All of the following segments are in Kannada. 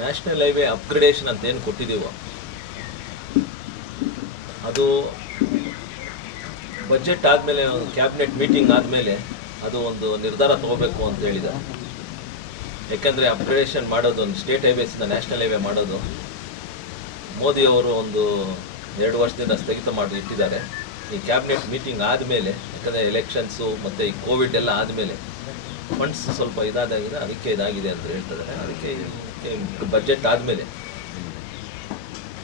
ನ್ಯಾಷನಲ್ ಹೈವೇ ಅಪ್ಗ್ರೇಡೇಷನ್ ಅಂತ ಏನು ಕೊಟ್ಟಿದ್ದೀವೋ ಅದು ಬಜೆಟ್ ಆದಮೇಲೆ ಒಂದು ಕ್ಯಾಬಿನೆಟ್ ಮೀಟಿಂಗ್ ಆದಮೇಲೆ ಅದು ಒಂದು ನಿರ್ಧಾರ ತಗೋಬೇಕು ಅಂತ ಹೇಳಿದ್ದಾರೆ. ಯಾಕೆಂದರೆ ಅಪ್ಗ್ರೇಡೇಷನ್ ಮಾಡೋದು ಒಂದು ಸ್ಟೇಟ್ ಹೈವೇಸಿಂದ ನ್ಯಾಷನಲ್ ಹೈವೇ ಮಾಡೋದು ಮೋದಿಯವರು ಒಂದು 2 ವರ್ಷದಿಂದ ಸ್ಥಗಿತ ಮಾಡಿ ಇಟ್ಟಿದ್ದಾರೆ. ಈ ಕ್ಯಾಬಿನೆಟ್ ಮೀಟಿಂಗ್ ಆದಮೇಲೆ, ಯಾಕಂದರೆ ಎಲೆಕ್ಷನ್ಸು ಮತ್ತು ಈ ಕೋವಿಡ್ ಎಲ್ಲ ಆದಮೇಲೆ ಫಂಡ್ಸ್ ಸ್ವಲ್ಪ ಇದಾಗಿದೆ, ಅದಕ್ಕೆ ಇದಾಗಿದೆ ಅಂತ ಹೇಳ್ತಿದ್ದಾರೆ. ಅದಕ್ಕೆ ಬಜೆಟ್ ಆದಮೇಲೆ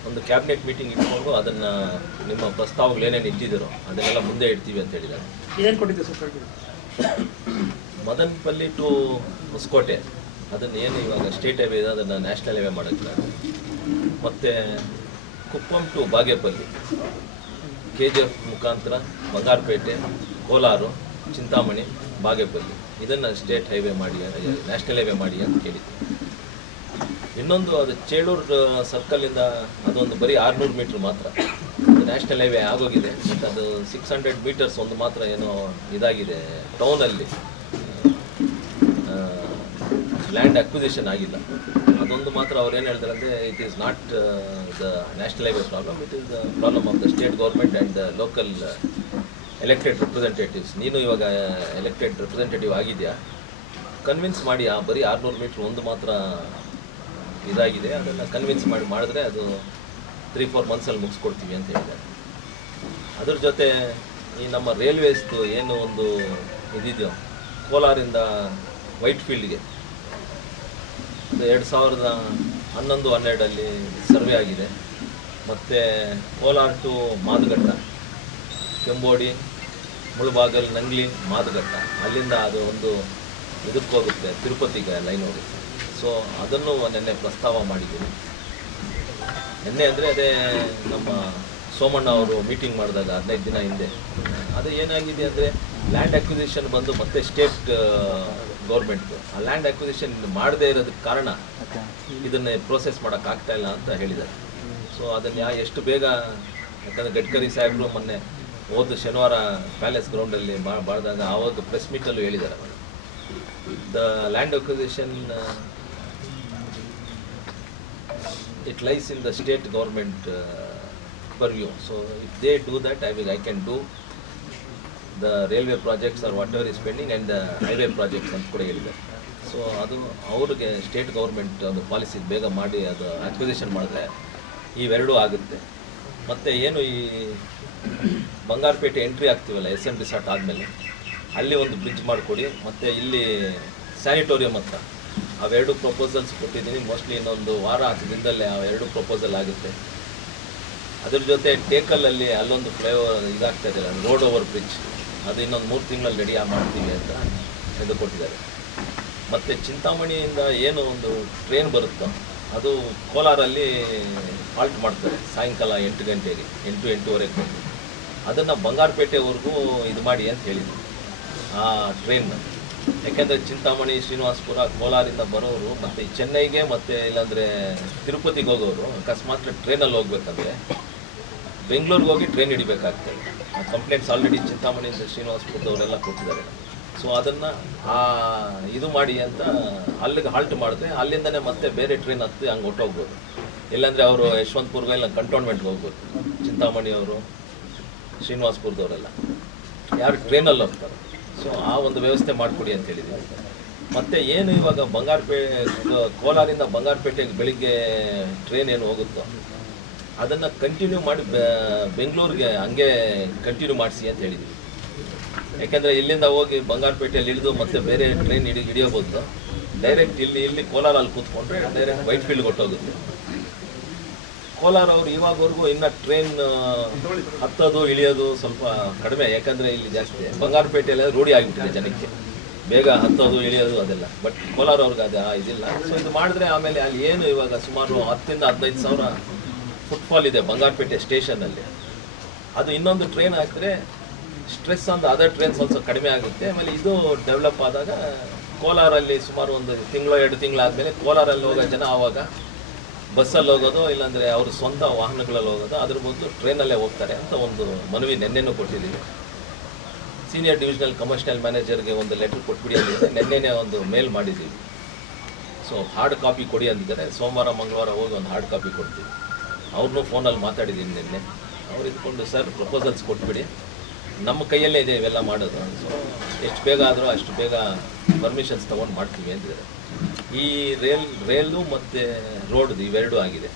ಒಂದು ಕ್ಯಾಬಿನೆಟ್ ಮೀಟಿಂಗ್ ಇಟ್ಕೊಂಡು ಅದನ್ನು ನಿಮ್ಮ ಪ್ರಸ್ತಾವಗಳು ಏನೇನು ಇಟ್ಟಿದ್ದೀರೋ ಅದನ್ನೆಲ್ಲ ಮುಂದೆ ಇಡ್ತೀವಿ ಅಂತ ಹೇಳಿದ್ದಾರೆ. ಏನು ಕೊಟ್ಟಿದ್ದೆ ಸರ್? ಮದನಪಲ್ಲಿ ಟು ಹೊಸಕೋಟೆ ಅದನ್ನು ಏನು ಇವಾಗ ಸ್ಟೇಟ್ ಹೈವೇ ಇದೆ ಅದನ್ನು ನ್ಯಾಷನಲ್ ಹೈವೇ ಮಾಡೋಕ್ಕೆ, ಮತ್ತು ಕುಪ್ಪಂ ಟು ಬಾಗೇಪಲ್ಲಿ KGF ಮುಖಾಂತರ ಬಂಗಾರಪೇಟೆ, ಕೋಲಾರ, ಚಿಂತಾಮಣಿ, ಬಾಗೇಪಲ್ಲಿ ಇದನ್ನು ಸ್ಟೇಟ್ ಹೈವೇ ಮಾಡಿ, ನ್ಯಾಷನಲ್ ಹೈವೇ ಮಾಡಿ ಅಂತ ಕೇಳಿದ್ವಿ. ಇನ್ನೊಂದು ಅದು ಚೇಳೂರು ಸರ್ಕಲಿಂದ ಅದೊಂದು ಬರೀ 600 ಮೀಟ್ರ್ ಮಾತ್ರ ಅದು ನ್ಯಾಷನಲ್ ಹೈವೇ ಆಗೋಗಿದೆ. ಬಟ್ ಅದು 600 ಮೀಟರ್ಸ್ ಒಂದು ಮಾತ್ರ ಏನೋ ಇದಾಗಿದೆ, ಟೌನಲ್ಲಿ ಲ್ಯಾಂಡ್ ಅಕ್ವಿಸಿಷನ್ ಆಗಿಲ್ಲ. ಅದೊಂದು ಮಾತ್ರ ಅವ್ರು ಏನು ಹೇಳ್ತಾರೆ ಅಂದರೆ it is not the national highway problem, it is the problem of the state government and the local elected representatives. ನೀನು ಇವಾಗ ಎಲೆಕ್ಟೆಡ್ ರಿಪ್ರೆಸೆಂಟೇಟಿವ್ ಆಗಿದೆಯಾ, ಕನ್ವಿನ್ಸ್ ಮಾಡಿ ಆ ಬರೀ 600 ಮೀಟ್ರ್ ಒಂದು ಮಾತ್ರ ಇದಾಗಿದೆ, ಅದನ್ನು ಕನ್ವಿನ್ಸ್ ಮಾಡಿದ್ರೆ ಅದು 3-4 ಮಂತ್ಸಲ್ಲಿ ಮುಗಿಸ್ಕೊಡ್ತೀವಿ ಅಂತ ಹೇಳಿದ್ದಾರೆ. ಅದ್ರ ಜೊತೆ ಈ ನಮ್ಮ ರೈಲ್ವೇಸ್ದು ಏನು ಒಂದು ಇದಿದೆಯೋ ಕೋಲಾರಿಂದ ವೈಟ್ ಫೀಲ್ಡ್ಗೆ 2011-12 ಸರ್ವೆ ಆಗಿದೆ. ಮತ್ತು ಕೋಲಾರ ಟು ಮಾದಗಟ್ಟ, ಕೆಂಬೋಡಿ, ಮುಳಬಾಗಲ್, ನಂಗ್ಲಿ, ಮಾದಗಟ್ಟ ಅಲ್ಲಿಂದ ಅದು ಒಂದು ಇದಕ್ಕೆ ಹೋಗುತ್ತೆ, ತಿರುಪತಿಗೆ ಲೈನ್ ಹೋಗುತ್ತೆ. ಸೊ ಅದನ್ನು ನಿನ್ನೆ ಪ್ರಸ್ತಾವ ಮಾಡಿದ್ದೀವಿ. ನಿನ್ನೆ ಅಂದರೆ ಅದೇ ನಮ್ಮ ಸೋಮಣ್ಣ ಅವರು ಮೀಟಿಂಗ್ ಮಾಡಿದಾಗ 15 ದಿನ ಹಿಂದೆ ಅದು ಏನಾಗಿದೆ ಅಂದರೆ ಲ್ಯಾಂಡ್ ಅಕ್ವಿಸಿಷನ್ ಬಂದು ಮತ್ತೆ ಸ್ಟೇಟ್ ಗೌರ್ಮೆಂಟ್ದು ಆ ಲ್ಯಾಂಡ್ ಅಕ್ವಿಸಿಷನ್ ಮಾಡದೇ ಇರೋದಕ್ಕೆ ಕಾರಣ ಇದನ್ನೇ ಪ್ರೋಸೆಸ್ ಮಾಡೋಕ್ಕಾಗ್ತಾ ಇಲ್ಲ ಅಂತ ಹೇಳಿದ್ದಾರೆ. ಸೊ ಅದನ್ನು ಎಷ್ಟು ಬೇಗ, ಯಾಕಂದರೆ ಗಡ್ಕರಿ ಸಾಹೇಬರು ಮೊನ್ನೆ ಹೋದ ಶನಿವಾರ ಪ್ಯಾಲೇಸ್ ಗ್ರೌಂಡಲ್ಲಿ ಮಾಡಿದಾಗ ಆವಾಗ ಪ್ರೆಸ್ ಮೀಟಲ್ಲೂ ಹೇಳಿದ್ದಾರೆ, the land acquisition it lies in the state government purview. So if they do that, I can do the railway projects or whatever is pending and the highway projects ಅಂತ ಕೂಡ ಹೇಳಿದ್ದಾರೆ. ಸೊ ಅದು ಅವ್ರಿಗೆ ಸ್ಟೇಟ್ ಗೌರ್ಮೆಂಟ್ ಒಂದು ಪಾಲಿಸಿ ಬೇಗ ಮಾಡಿ ಅದು ಅಕ್ವಿಸಿಷನ್ ಮಾಡಿದ್ರೆ ಇವೆರಡೂ ಆಗುತ್ತೆ. ಮತ್ತು ಏನು ಈ ಬಂಗಾರಪೇಟೆ ಎಂಟ್ರಿ ಆಗ್ತೀವಲ್ಲ SM ರಿಸಾರ್ಟ್ ಆದಮೇಲೆ ಅಲ್ಲಿ ಒಂದು ಬ್ರಿಡ್ಜ್ ಮಾಡಿಕೊಡಿ, ಮತ್ತು ಇಲ್ಲಿ ಸ್ಯಾನಿಟೋರಿಯಂ ಹತ್ರ ಅವೆರಡು ಪ್ರಪೋಸಲ್ಸ್ ಕೊಟ್ಟಿದ್ದೀನಿ. ಮೋಸ್ಟ್ಲಿ ಇನ್ನೊಂದು ವಾರ 10 ದಿನದಲ್ಲೇ ಅವೆರಡು ಪ್ರಪೋಸಲ್ ಆಗುತ್ತೆ. ಅದ್ರ ಜೊತೆ ಟೇಕಲಲ್ಲಿ ಅಲ್ಲೊಂದು ಫ್ಲೈಓವರ್ ಇದಾಗ್ತಾ ಇದೆಯಲ್ಲ, ರೋಡ್ ಓವರ್ ಬ್ರಿಡ್ಜ್, ಅದು ಇನ್ನೊಂದು 3 ತಿಂಗಳಲ್ಲಿ ರೆಡಿ ಮಾಡ್ತೀವಿ ಅಂತ ಇದು ಕೊಟ್ಟಿದ್ದಾರೆ. ಮತ್ತು ಚಿಂತಾಮಣಿಯಿಂದ ಏನು ಒಂದು ಟ್ರೈನ್ ಬರುತ್ತೋ ಅದು ಕೋಲಾರಲ್ಲಿ ಹಾಲ್ಟ್ ಮಾಡ್ತಾರೆ ಸಾಯಂಕಾಲ 8 ಗಂಟೆಗೆ, 8-8:30 ಬಂದು ಅದನ್ನು ಬಂಗಾರಪೇಟೆವರೆಗೂ ಇದು ಮಾಡಿ ಅಂತ ಹೇಳಿದ್ರು ಆ ಟ್ರೈನ್ನ. ಯಾಕೆಂದರೆ ಚಿಂತಾಮಣಿ, ಶ್ರೀನಿವಾಸಪುರ, ಕೋಲಾರಿಂದ ಬರೋರು ಮತ್ತು ಚೆನ್ನೈಗೆ ಮತ್ತು ಇಲ್ಲಾಂದರೆ ತಿರುಪತಿಗೆ ಹೋಗೋರು ಅಕಸ್ಮಾತ್ ಟ್ರೈನಲ್ಲಿ ಹೋಗ್ಬೇಕಂದ್ರೆ ಬೆಂಗಳೂರಿಗೆ ಹೋಗಿ ಟ್ರೈನ್ ಹಿಡಿಬೇಕಾಗ್ತದೆ. ಕಂಪ್ಲೇಂಟ್ಸ್ ಆಲ್ರೆಡಿ ಚಿಂತಾಮಣಿಯಿಂದ ಶ್ರೀನಿವಾಸಪುರದವರೆಲ್ಲ ಕೊಟ್ಟಿದ್ದಾರೆ. ಸೊ ಅದನ್ನು ಇದು ಮಾಡಿ ಅಂತ ಅಲ್ಲಿಗೆ ಹಾಲ್ಟ್ ಮಾಡಿದ್ರೆ ಅಲ್ಲಿಂದನೇ ಮತ್ತೆ ಬೇರೆ ಟ್ರೈನ್ ಹತ್ತಿ ಹಂಗೆ ಹೊಟ್ಟೋಗ್ಬೋದು. ಇಲ್ಲಾಂದರೆ ಅವರು ಯಶವಂತಪುರ್ಗೆ ಇಲ್ಲ ಕಂಟೋನ್ಮೆಂಟ್ಗೆ ಹೋಗ್ಬೋದು. ಚಿಂತಾಮಣಿಯವರು, ಶ್ರೀನಿವಾಸಪುರದವರೆಲ್ಲ ಯಾರು ಟ್ರೈನಲ್ಲಿ ಹೋಗ್ತಾರೆ. ಸೊ ಆ ಒಂದು ವ್ಯವಸ್ಥೆ ಮಾಡಿಕೊಡಿ ಅಂತ ಹೇಳಿದ್ದೀವಿ. ಮತ್ತು ಏನು ಇವಾಗ ಕೋಲಾರಿಂದ ಬಂಗಾರಪೇಟೆಗೆ ಬೆಳಿಗ್ಗೆ ಟ್ರೈನ್ ಏನು ಹೋಗುತ್ತೋ ಅದನ್ನು ಕಂಟಿನ್ಯೂ ಮಾಡಿ ಬೆಂಗಳೂರಿಗೆ ಹಂಗೆ ಕಂಟಿನ್ಯೂ ಮಾಡಿಸಿ ಅಂತ ಹೇಳಿದ್ವಿ. ಯಾಕೆಂದರೆ ಇಲ್ಲಿಂದ ಹೋಗಿ ಬಂಗಾರಪೇಟೆಯಲ್ಲಿ ಇಳಿದು ಮತ್ತೆ ಬೇರೆ ಟ್ರೈನ್ ಹಿಡಿಯೋಬೋದು. ಡೈರೆಕ್ಟ್ ಇಲ್ಲಿ ಕೋಲಾರಲ್ಲಿ ಕೂತ್ಕೊಂಡ್ರೆ ಡೈರೆಕ್ಟ್ ವೈಟ್ ಫೀಲ್ಡ್ಗೆ ಹೊಟ್ಟೋಗುತ್ತೆ. ಕೋಲಾರ ಅವರು ಇವಾಗವರೆಗೂ ಇನ್ನೂ ಟ್ರೈನ್ ಹತ್ತೋದು ಇಳಿಯೋದು ಸ್ವಲ್ಪ ಕಡಿಮೆ, ಯಾಕಂದರೆ ಇಲ್ಲಿ ಜಾಸ್ತಿ ಬಂಗಾರಪೇಟೆಯಲ್ಲಿ ರೂಢಿ ಆಗಿಬಿಟ್ಟಿದೆ ಜನಕ್ಕೆ ಬೇಗ ಹತ್ತೋದು ಇಳಿಯೋದು ಅದೆಲ್ಲ. ಬಟ್ ಕೋಲಾರ ಅವ್ರಿಗೆ ಅದು ಇದಿಲ್ಲ. ಸೊ ಇದು ಮಾಡಿದ್ರೆ ಆಮೇಲೆ ಅಲ್ಲಿ ಏನು ಇವಾಗ ಸುಮಾರು 10,000-15,000 ಫುಟ್ಫಾಲ್ ಇದೆ ಬಂಗಾರಪೇಟೆ ಸ್ಟೇಷನಲ್ಲಿ. ಅದು ಇನ್ನೊಂದು ಟ್ರೈನ್ ಹಾಕಿದ್ರೆ ಸ್ಟ್ರೆಸ್ ಅಂತ ಅದರ್ ಟ್ರೈನ್ ಸ್ವಲ್ಪ ಕಡಿಮೆ ಆಗುತ್ತೆ. ಆಮೇಲೆ ಇದು ಡೆವಲಪ್ ಆದಾಗ ಕೋಲಾರಲ್ಲಿ ಸುಮಾರು 1 ತಿಂಗಳು 2 ತಿಂಗಳಾದಮೇಲೆ ಕೋಲಾರಲ್ಲಿ ಹೋಗೋ ಜನ ಆವಾಗ ಬಸ್ಸಲ್ಲಿ ಹೋಗೋದು ಇಲ್ಲಾಂದರೆ ಅವ್ರ ಸ್ವಂತ ವಾಹನಗಳಲ್ಲಿ ಹೋಗೋದು, ಅದ್ರ ಬದಲು ಟ್ರೈನಲ್ಲೇ ಹೋಗ್ತಾರೆ ಅಂತ ಒಂದು ಮನವಿ ನಿನ್ನೆನೂ ಕೊಟ್ಟಿದ್ದೀವಿ. ಸೀನಿಯರ್ ಡಿವಿಷನಲ್ ಕಮರ್ಷಿಯಲ್ ಮ್ಯಾನೇಜರ್ಗೆ ಒಂದು ಲೆಟರ್ ಕೊಟ್ಬಿಡಿ ಅಂತ ನಿನ್ನೆನೇ ಒಂದು ಮೇಲ್ ಮಾಡಿದ್ದೀವಿ. ಸೊ ಹಾರ್ಡ್ ಕಾಪಿ ಕೊಡಿ ಅಂದಿದ್ದಾರೆ. ಸೋಮವಾರ ಮಂಗಳವಾರ ಹೋಗಿ ಒಂದು ಹಾರ್ಡ್ ಕಾಪಿ ಕೊಡ್ತೀವಿ. ಅವ್ರನ್ನೂ ಫೋನಲ್ಲಿ ಮಾತಾಡಿದ್ದೀನಿ ನಿನ್ನೆ. ಅವ್ರು ಇದ್ಕೊಂಡು ಸರ್ ಪ್ರಪೋಸಲ್ಸ್ ಕೊಟ್ಬಿಡಿ, ನಮ್ಮ ಕೈಯಲ್ಲೇ ಇದೆ ಇವೆಲ್ಲ ಮಾಡೋದು. ಸೊ ಎಷ್ಟು ಬೇಗ ಆದರೂ ಅಷ್ಟು ಬೇಗ ಪರ್ಮಿಷನ್ಸ್ ತೊಗೊಂಡು ಮಾಡ್ತೀವಿ ಅಂತಿದ್ದಾರೆ. ಈ ರೇಲು ಮತ್ತು ರೋಡ್ದು ಇವೆರಡೂ ಆಗಿದೆ.